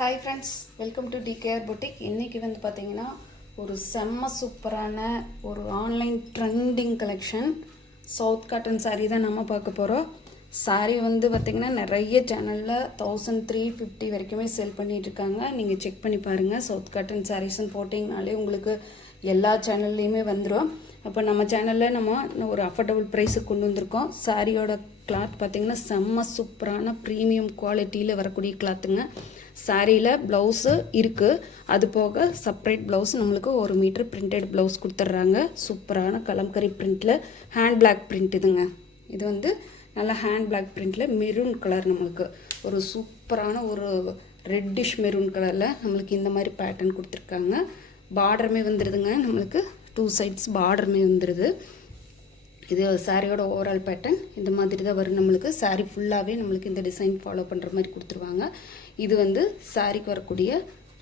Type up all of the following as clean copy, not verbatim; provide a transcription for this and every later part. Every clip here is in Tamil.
Hi friends, welcome to TKR boutique. இன்றைக்கி வந்து பார்த்திங்கன்னா ஒரு செம்ம சூப்பரான ஒரு online trending collection south cotton sari தான் நம்ம பார்க்க போகிறோம். சாரீ வந்து பார்த்திங்கன்னா நிறைய சேனலில் 1350 வரைக்குமே சேல் பண்ணிகிட்ருக்காங்க. நீங்கள் செக் பண்ணி பாருங்கள். சவுத் காட்டன் சாரீஸ்ன்னு போட்டிங்கனாலே உங்களுக்கு எல்லா சேனல்லையுமே வந்துடும். அப்போ நம்ம சேனலில் நம்ம ஒரு அஃபோர்டபுள் ப்ரைஸுக்கு கொண்டு வந்திருக்கோம். சாரியோட கிளாத் பார்த்திங்கன்னா செம்ம சூப்பரான ப்ரீமியம் குவாலிட்டியில் வரக்கூடிய கிளாத்துங்க. சாரியில் ப்ளவுஸு இருக்குது, அது போக செப்ரேட் ப்ளவுஸ் நம்மளுக்கு 1 மீட்டர் பிரிண்டட் ப்ளவுஸ் கொடுத்துட்றாங்க. சூப்பரான கலம்கரி பிரிண்டில் ஹேண்ட் பிளாக் பிரிண்ட் இதுங்க. இது வந்து நல்லா ஹேண்ட் பிளாக் பிரிண்டில் மெரூன் கலர், நம்மளுக்கு ஒரு சூப்பரான ஒரு ரெட்டிஷ் மெரூன் கலரில் நம்மளுக்கு இந்த மாதிரி பேட்டர்ன் கொடுத்துருக்காங்க. பார்டருமே வந்துடுதுங்க, நம்மளுக்கு 2 சைட்ஸ் பார்டருமே வந்துடுது. இது சாரியோட ஓவரால் பேட்டர்ன் இந்த மாதிரி தான் வரும். நம்மளுக்கு சாரீ ஃபுல்லாகவே நம்மளுக்கு இந்த டிசைன் ஃபாலோ பண்ணுற மாதிரி கொடுத்துருவாங்க. இது வந்து சாரிக்கு வரக்கூடிய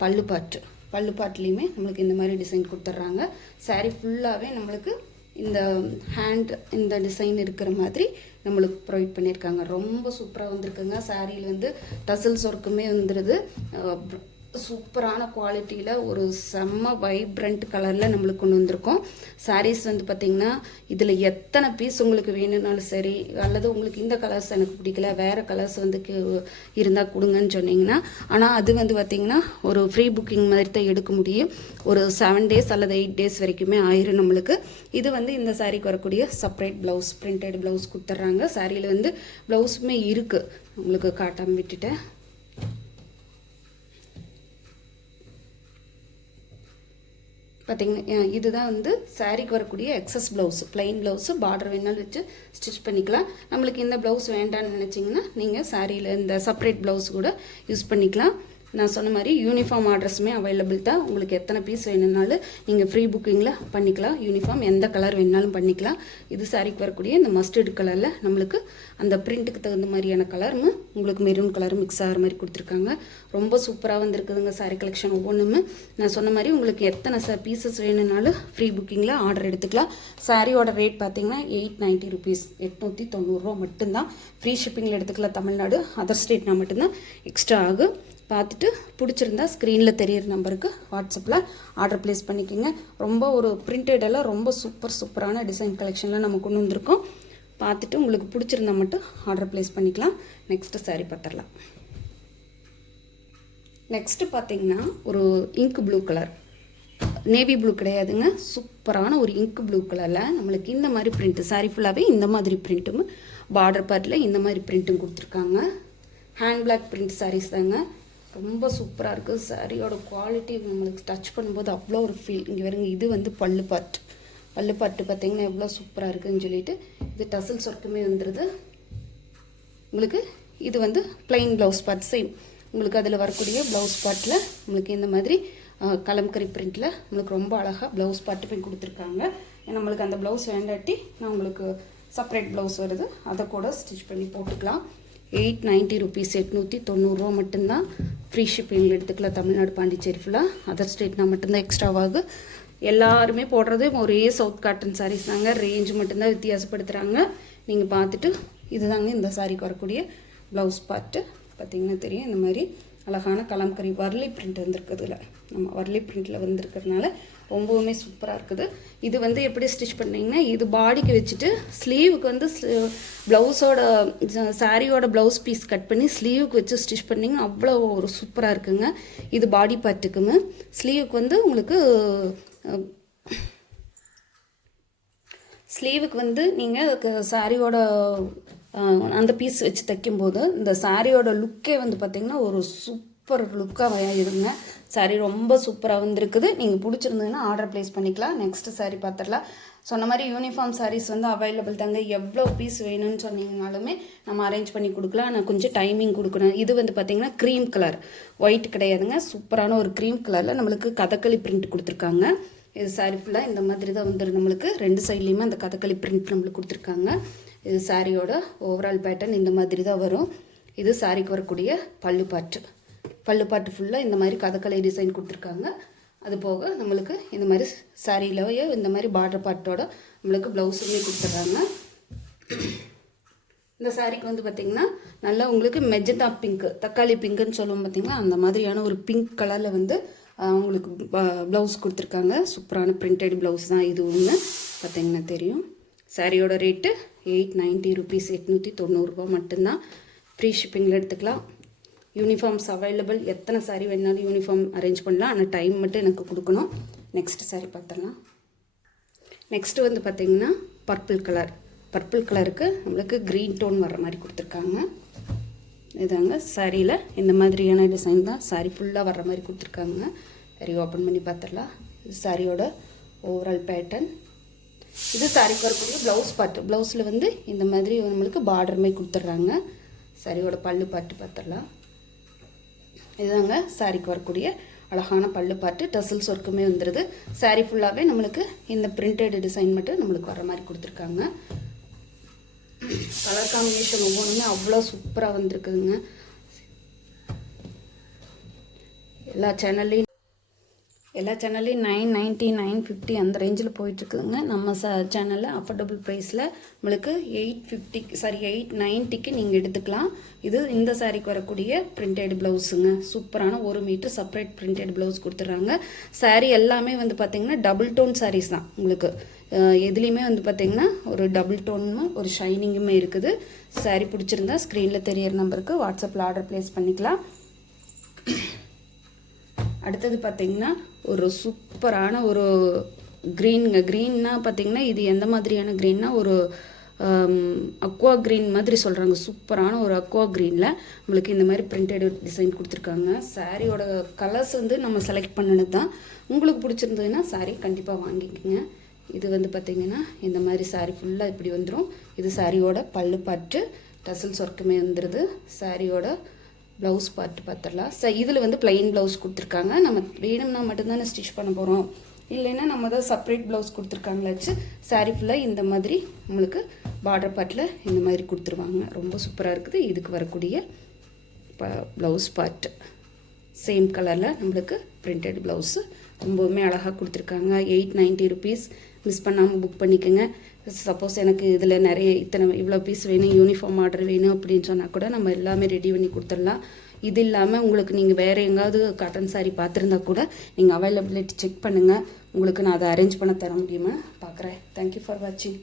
பல்லு பாட்டுலேயுமே நம்மளுக்கு இந்த மாதிரி டிசைன் கொடுத்துட்றாங்க. சாரீ ஃபுல்லாகவே நம்மளுக்கு இந்த இந்த டிசைன் இருக்கிற மாதிரி நம்மளுக்கு ப்ரொவைட் பண்ணியிருக்காங்க. ரொம்ப சூப்பராக வந்திருக்குங்க. சாரியில் வந்து டசல்ஸ் ஒர்க்குமே வந்துடுது. சூப்பரான குவாலிட்டியில் ஒரு செம்ம வைப்ரண்ட் கலரில் நம்மளுக்கு கொண்டு வந்திருக்கோம். சாரீஸ் வந்து பார்த்திங்கன்னா இதில் எத்தனை பீஸ் உங்களுக்கு வேணும்னாலும் சரி, அல்லது உங்களுக்கு இந்த கலர்ஸ் எனக்கு பிடிக்கல, வேறு கலர்ஸ் வந்து இருந்தால் கொடுங்கன்னு சொன்னிங்கன்னா, ஆனால் அது வந்து பார்த்திங்கன்னா ஒரு ஃப்ரீ புக்கிங் மாதிரி தான் எடுக்க முடியும். ஒரு 7 டேஸ் அல்லது 8 டேஸ் வரைக்குமே ஆயிரும் நம்மளுக்கு. இது வந்து இந்த சாரீக்கு வரக்கூடிய செப்பரேட் ப்ளவுஸ், பிரிண்டட் ப்ளவுஸ் கொடுத்துட்றாங்க. சாரியில் வந்து ப்ளவுஸுமே இருக்குது, உங்களுக்கு காட்டாமல் விட்டுட்டேன். பார்த்திங்கன்னா இதுதான் வந்து சாரீக்கு வரக்கூடிய excess blouse, plain blouse. Border வேணாலும் வச்சு ஸ்டிச் பண்ணிக்கலாம். நம்மளுக்கு இந்த ப்ளவுஸ் வேண்டான்னு நினச்சிங்கன்னா நீங்கள் சாரியில் இந்த செப்பரேட் ப்ளவுஸ் கூட யூஸ் பண்ணிக்கலாம். நான் சொன்ன மாதிரி யூனிஃபார்ம் ஆர்டர்ஸுமே அவைலபிள் தான். உங்களுக்கு எத்தனை பீஸ் வேணும்னாலும் நீங்கள் ஃப்ரீ புக்கிங்கில் பண்ணிக்கலாம். யூனிஃபார்ம் எந்த கலர் வேணுனாலும் பண்ணிக்கலாம். இது சாரிக்கு வரக்கூடிய இந்த மஸ்டர்டு கலரில் நம்மளுக்கு அந்த பிரிண்ட்டுக்கு தகுந்த மாதிரியான கலரும் உங்களுக்கு மெரூன் கலரும் மிக்ஸ் ஆகிற மாதிரி கொடுத்துருக்காங்க. ரொம்ப சூப்பராக வந்துருக்குதுங்க சாரீ கலெக்ஷன் ஒவ்வொன்றுமே. நான் சொன்ன மாதிரி உங்களுக்கு எத்தனை பீசஸ் வேணும்னாலும் ஃப்ரீ புக்கிங்கில் ஆர்டர் எடுத்துக்கலாம். சாரியோட ரேட் பார்த்தீங்கன்னா 890 ருபீஸ், 890 ரூபா மட்டும்தான். ஃப்ரீ ஷிப்பிங்கில் எடுத்துக்கலாம். தமிழ்நாடு, அதர் ஸ்டேட்னா மட்டும்தான் எக்ஸ்ட்ரா ஆகும். பார்த்துட்டு பிடிச்சிருந்தா ஸ்க்ரீனில் தெரியிற நம்பருக்கு வாட்ஸ்அப்பில் ஆர்டர் ப்ளேஸ் பண்ணிக்கோங்க. ரொம்ப ஒரு பிரிண்டடெல்லாம் ரொம்ப சூப்பரான டிசைன் கலெக்ஷனில் நம்ம கொண்டு வந்திருக்கோம். பார்த்துட்டு உங்களுக்கு பிடிச்சிருந்தா மட்டும் ஆர்டர் ப்ளேஸ் பண்ணிக்கலாம். நெக்ஸ்ட்டு சாரீ பார்த்துடலாம். நெக்ஸ்ட்டு பார்த்திங்கன்னா ஒரு ink blue colour, navy blue கிடையாதுங்க, சூப்பரான ஒரு இங்க் ப்ளூ கலரில் நம்மளுக்கு இந்த மாதிரி பிரிண்ட்டு, சாரீ ஃபுல்லாகவே இந்த மாதிரி பிரிண்ட்டும், பார்டர் பார்ட்டில் இந்த மாதிரி பிரிண்ட்டும் கொடுத்துருக்காங்க. ஹேண்ட் பிளாக் பிரிண்ட் சாரீஸ் தாங்க. ரொம்ப சூப்பராக இருக்குது. சாரியோட குவாலிட்டி நம்மளுக்கு டச் பண்ணும்போது அவ்வளோ ஒரு ஃபீல். இங்கே வருங்க, இது வந்து பல்லு பாட்டு பார்த்திங்கன்னா எவ்வளோ சூப்பராக இருக்குதுன்னு சொல்லிட்டு இது டசல்ஸ் ஒர்க்குமே வந்துடுது உங்களுக்கு. இது வந்து பிளைன் ப்ளவுஸ் பார்ட் சேம். உங்களுக்கு அதில் வரக்கூடிய ப்ளவுஸ் பார்ட்டில் உங்களுக்கு இந்த மாதிரி கலம்கரி பிரிண்டில் நம்மளுக்கு ரொம்ப அழகாக ப்ளவுஸ் பார்ட்டுமே கொடுத்துருக்காங்க. நம்மளுக்கு அந்த ப்ளவுஸ் வேண்டாட்டி நான் உங்களுக்கு செப்பரேட் ப்ளவுஸ் வருது, அதை கூட ஸ்டிச் பண்ணி போட்டுக்கலாம். 890 ருபீஸ், 890 ரூபா மட்டும்தான். ஃப்ரீ ஷிப்பிங்கில் எடுத்துக்கலாம். தமிழ்நாடு, பாண்டிச்சேரி ஃபுல்லாக. அதர் ஸ்டேட்னா மட்டும்தான் எக்ஸ்ட்ராவாகும். எல்லாருமே போடுறது ஒரே சவுத் காட்டன் சாரீஸ் தாங்க. ரேஞ்சு மட்டும்தான் வித்தியாசப்படுத்துகிறாங்க. நீங்கள் பார்த்துட்டு இதுதாங்க இந்த சாரீக்கு வரக்கூடிய ப்ளவுஸ் பார்ட்டு. பார்த்திங்கன்னா தெரியும், இந்த மாதிரி அழகான கலம்கரி வர்லி பிரிண்ட் வந்துருக்குதுல, நம்ம வர்லி பிரிண்டில் வந்துருக்கிறதுனால ரொம்பவுமே சூப்பராக இருக்குது. இது வந்து எப்படி ஸ்டிச் பண்ணிங்கன்னா, இது பாடிக்கு வச்சுட்டு ஸ்லீவுக்கு வந்து ப்ளவுஸோட சாரியோட ப்ளவுஸ் பீஸ் கட் பண்ணி ஸ்லீவுக்கு வச்சு ஸ்டிச் பண்ணிங்கன்னா அவ்வளோ ஒரு சூப்பராக இருக்குங்க. இது பாடி பார்ட்டுக்குமே. ஸ்லீவுக்கு வந்து உங்களுக்கு ஸ்லீவுக்கு வந்து நீங்கள் சாரியோட அந்த பீஸ் வச்சு தைக்கும்போது இந்த சாரியோட லுக்கே வந்து பார்த்திங்கன்னா ஒரு சூப்பர் லுக்காக இருங்க. சாரீ ரொம்ப சூப்பராக வந்துருக்குது. நீங்கள் பிடிச்சிருந்ததுன்னா ஆர்டர் ப்ளேஸ் பண்ணிக்கலாம். நெக்ஸ்ட்டு சாரீ பார்த்துடலாம். சொன்ன மாதிரி யூனிஃபார்ம் சாரீஸ் வந்து அவைலபிள் தாங்க. எவ்வளோ பீஸ் வேணும்னு சொன்னீங்கனாலுமே நம்ம அரேஞ்ச் பண்ணி கொடுக்கலாம். ஆனால் கொஞ்சம் டைமிங் கொடுக்கணும். இது வந்து பார்த்திங்கன்னா க்ரீம் கலர், ஒயிட் கிடையாதுங்க, சூப்பரான ஒரு க்ரீம் கலரில் நம்மளுக்கு கதகளி பிரிண்ட் கொடுத்துருக்காங்க. இது சாரீ ஃபுல்லாக இந்த மாதிரி தான் வந்துடும் நம்மளுக்கு. 2 சைட்லேயுமே அந்த கதகளி பிரிண்ட் நம்மளுக்கு கொடுத்துருக்காங்க. இது சாரியோட ஓவரால் பேட்டர்ன் இந்த மாதிரி தான் வரும். இது சாரிக்கு வரக்கூடிய பல்லு பாட்டு ஃபுல்லாக இந்த மாதிரி கதகளி டிசைன் கொடுத்துருக்காங்க. அது போக நம்மளுக்கு இந்த மாதிரி சாரியிலேயே இந்த மாதிரி பார்டர் பார்ட்டோட நம்மளுக்கு ப்ளவுஸுமே கொடுத்துட்றாங்க. இந்த சாரீக்கு வந்து பார்த்திங்கன்னா நல்லா உங்களுக்கு மெஜந்தா பிங்க்கு, தக்காளி பிங்க்குன்னு சொல்லுவோம் பார்த்திங்களா, அந்த மாதிரியான ஒரு பிங்க் கலரில் வந்து உங்களுக்கு ப்ளவுஸ் கொடுத்துருக்காங்க. சூப்பரான பிரிண்டட் ப்ளவுஸ் தான் இது ஒன்று பார்த்திங்கன்னா தெரியும். சாரியோட ரேட்டு 890 ருபீஸ், 890 ரூபா மட்டும்தான். ஃப்ரீ ஷிப்பிங்கில் எடுத்துக்கலாம். Uniforms available. எத்தனை சாரீ வேணாலும் யூனிஃபார்ம் அரேஞ்ச் பண்ணலாம். ஆனால் டைம் மட்டும் எனக்கு கொடுக்கணும். நெக்ஸ்ட் சாரீ பார்த்துடலாம். நெக்ஸ்ட்டு வந்து பார்த்திங்கன்னா பர்பிள் கலருக்கு நம்மளுக்கு க்ரீன் டோன் வர்ற மாதிரி கொடுத்துருக்காங்க. இதாங்க சாரியில் இந்த மாதிரியான டிசைன் தான் சாரீ ஃபுல்லாக வர்ற மாதிரி கொடுத்துருக்காங்க. சாரி ஓப்பன் பண்ணி பார்த்துடலாம். இது சாரியோட ஓவரால் பேட்டர்ன். இது சாரிக்கு வரக்கூடிய ப்ளவுஸ் பார்ட்டு. ப்ளவுஸில் வந்து இந்த மாதிரி நம்மளுக்கு பார்டர் மாதிரி கொடுத்துட்றாங்க. சாரியோட பல்லு பாட்டு பார்த்துடலாம். இதுதாங்க சாரிக்கு வரக்கூடிய அழகான பல்லு பாட்டு. டசல்ஸ் ஒர்க்குமே வந்துடுது. சாரீ ஃபுல்லாகவே நம்மளுக்கு இந்த பிரிண்டட் டிசைன் மட்டும் நம்மளுக்கு வர மாதிரி கொடுத்துருக்காங்க. கலர் காம்பினேஷன் ஒவ்வொன்றுமே அவ்வளோ சூப்பராக வந்திருக்குதுங்க. எல்லா சேனல்லையும் 990, 950 அந்த ரேஞ்சில் போயிட்டுருக்குதுங்க. நம்ம சேனலில் அஃபோர்டபுள் ப்ரைஸில் நம்மளுக்கு 890க்கு நீங்கள் எடுத்துக்கலாம். இந்த சாரீக்கு வரக்கூடிய பிரிண்டட் ப்ளவுஸுங்க. சூப்பரான 1 மீட்டர் செப்பரேட் பிரிண்டட் ப்ளவுஸ் கொடுத்துட்றாங்க. சாரீ எல்லாமே வந்து பார்த்திங்கன்னா டபுள் டோன் சாரீஸ் தான். உங்களுக்கு எதுலேயுமே வந்து பார்த்திங்கன்னா ஒரு டபுள் டோனுமே ஒரு ஷைனிங்குமே இருக்குது. சாரீ பிடிச்சிருந்தா ஸ்க்ரீனில் தெரியிற நம்பருக்கு வாட்ஸ்அப்பில் ஆர்டர் ப்ளேஸ் பண்ணிக்கலாம். அடுத்தது பார்த்திங்கன்னா ஒரு சூப்பரான ஒரு க்ரீன்னா பார்த்திங்கன்னா இது எந்த மாதிரியான க்ரீன்னா ஒரு அக்வா க்ரீன் மாதிரி சொல்கிறாங்க. சூப்பரான ஒரு அக்வா க்ரீனில் நம்மளுக்கு இந்த மாதிரி பிரிண்டட் டிசைன் கொடுத்துருக்காங்க. சாரியோட கலர்ஸ் வந்து நம்ம செலக்ட் பண்ணினது தான். உங்களுக்கு பிடிச்சிருந்ததுன்னா சாரீ கண்டிப்பாக வாங்கிக்கோங்க. இது வந்து பார்த்திங்கன்னா இந்த மாதிரி சாரீ ஃபுல்லாக இப்படி வந்துடும். இது சாரியோட பல்லு பாட்டு, டசல்ஸ் ஒர்க்குமே வந்துடுது. சாரியோட ப்ளவுஸ் பார்த்து பார்த்துடலாம். இதில் வந்து ப்ளைன் ப்ளவுஸ் கொடுத்துருக்காங்க. நம்ம வேணும்னா மட்டும்தானே ஸ்டிச் பண்ண போகிறோம். இல்லைன்னா நம்ம தான் செப்பரேட் ப்ளவுஸ் கொடுத்துருக்காங்களாச்சு. சாரீ ஃபுல்லாக இந்த மாதிரி நம்மளுக்கு பார்டர் பார்ட்டில் இந்த மாதிரி கொடுத்துருவாங்க. ரொம்ப சூப்பராக இருக்குது. இதுக்கு வரக்கூடிய ப்ளவுஸ் பார்ட்டு சேம் கலரில் நம்மளுக்கு பிரிண்டட் ப்ளவுஸு ரொம்பவுமே அழகாக கொடுத்துருக்காங்க. 890 ருபீஸ். மிஸ் பண்ணாமல் புக் பண்ணிக்கோங்க. சப்போஸ் எனக்கு இதில் இவ்வளோ பீஸ் வேணும், யூனிஃபார்ம் ஆர்டர் வேணும் அப்படின்னு சொன்னால் கூட நம்ம எல்லாமே ரெடி பண்ணி கொடுத்துடலாம். இது இல்லாமல் உங்களுக்கு நீங்கள் வேறு எங்காவது காட்டன் சாரீ பார்த்துருந்தா கூட நீங்கள் அவைலபிலிட்டி செக் பண்ணுங்கள். உங்களுக்கு நான் அதை அரேஞ்ச் பண்ண தர முடியுமா பார்க்குறேன். தேங்க்யூ ஃபார் வாட்சிங்.